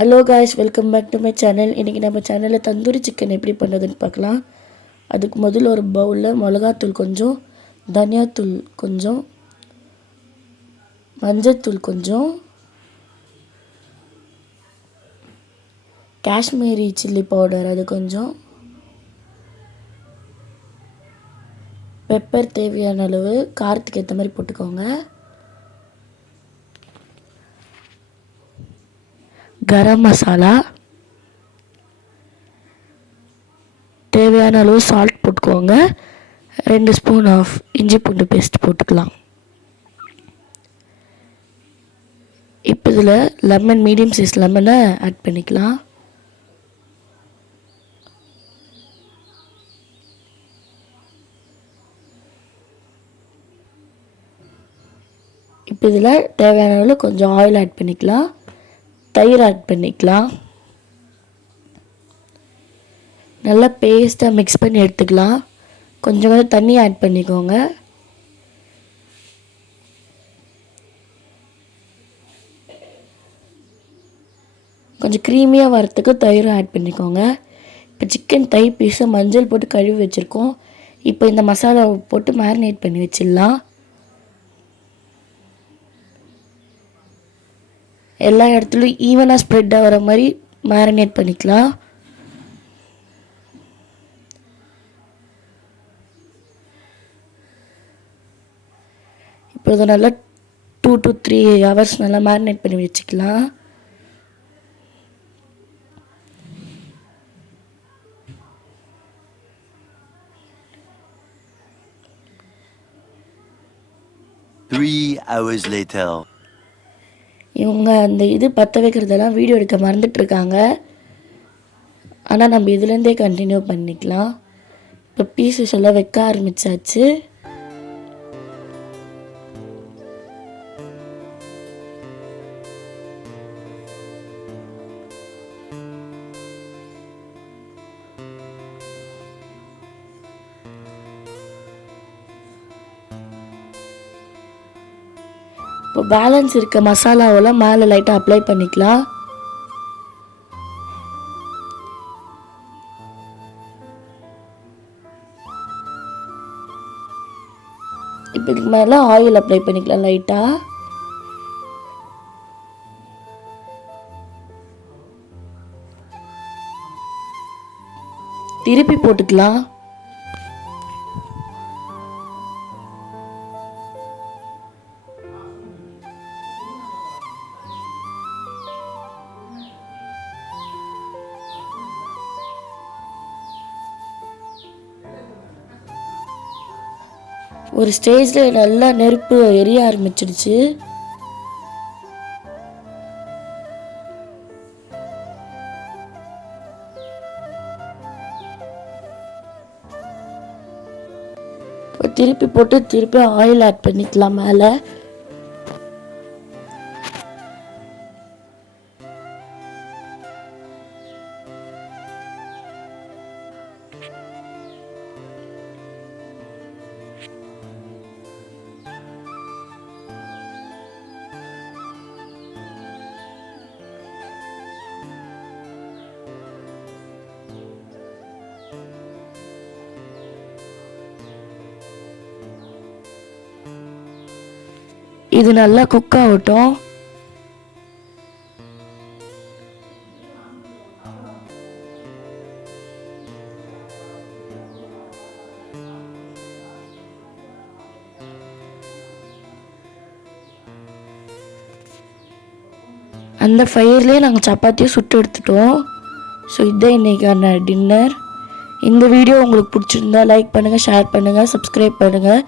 Hello guys, welcome back to my channel. இன்றைக்கி நம்ம சேனலில் தந்தூரி சிக்கன் எப்படி பண்ணுறதுன்னு பார்க்கலாம். அதுக்கு முதல்ல ஒரு பவுலில் மிளகாத்தூள் கொஞ்சம், தனியாத்தூள் கொஞ்சம், மஞ்சத்தூள் கொஞ்சம், காஷ்மீரி சில்லி பவுடர் அது கொஞ்சம், பெப்பர் தேவையான அளவு காரத்துக்கு ஏற்ற மாதிரி போட்டுக்கோங்க, கரம் மசாலா, தேவையான அளவு சால்ட் போட்டுக்கோங்க, 2 ஸ்பூன் ஆஃப் இஞ்சி பூண்டு பேஸ்ட் போட்டுக்கலாம். இப்போ இதில் லெமன், மீடியம் சைஸ் லெமனை ஆட் பண்ணிக்கலாம். இப்போ இதில் தேவையான அளவு கொஞ்சம் ஆயில் ஆட் பண்ணிக்கலாம், தயிர் ஆட் பண்ணிக்கலாம். நல்லா பேஸ்ட்டாக மிக்ஸ் பண்ணி எடுத்துக்கலாம். கொஞ்சம் கொஞ்சம் தண்ணி ஆட் பண்ணிக்கோங்க. கொஞ்சம் க்ரீமியாக வரத்துக்கு தயிரும் ஆட் பண்ணிக்கோங்க. இப்போ சிக்கன் தை பீஸை மஞ்சள் போட்டு கழுவி வச்சுருக்கோம். இப்போ இந்த மசாலாவை போட்டு மேரினேட் பண்ணி வச்சிடலாம். எல்லா இடத்துலையும் ஈவனாக ஸ்ப்ரெட் ஆகிற மாதிரி மேரினேட் பண்ணிக்கலாம். இப்போ இதை நல்லா 2 to 3 hours நல்லா மேரினேட் பண்ணி வச்சுக்கலாம். இவங்க அந்த இது பற்ற வைக்கிறதெல்லாம் வீடியோ எடுக்க மறந்துட்டுருக்காங்க. ஆனால் நம்ம இதுலேருந்தே கண்டினியூ பண்ணிக்கலாம். இப்போ பீசஸ் எல்லாம் வைக்க ஆரம்பித்தாச்சு. இப்போ பேலன்ஸ் இருக்க மசாலாவெல்லாம் மேலே லைட்டாக அப்ளை பண்ணிக்கலாம். இப்போ இதுக்கு மேலே ஆயில் அப்ளை பண்ணிக்கலாம் லைட்டாக. திருப்பி போட்டுக்கலாம். ஒரு ஸ்டேஜில் நல்லா நெருப்பு எரிய ஆரம்பிச்சிடுச்சு. திருப்பி போட்டு திருப்பி ஆயில் ஆட் பண்ணிக்கலாம் மேலே. இது நல்லா குக் ஆகட்டும். அந்த ஃபயர்லேயே நாங்கள் சப்பாத்தியும் சுட்டு எடுத்துட்டோம். ஸோ இதுதான் இன்றைக்கான டின்னர். இந்த வீடியோ உங்களுக்கு பிடிச்சிருந்தா லைக் பண்ணுங்கள், ஷேர் பண்ணுங்கள், சப்ஸ்கிரைப் பண்ணுங்கள்.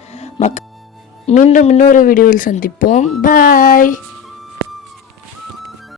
மீண்டும் இன்னொரு வீடியோவில் சந்திப்போம். பாய்.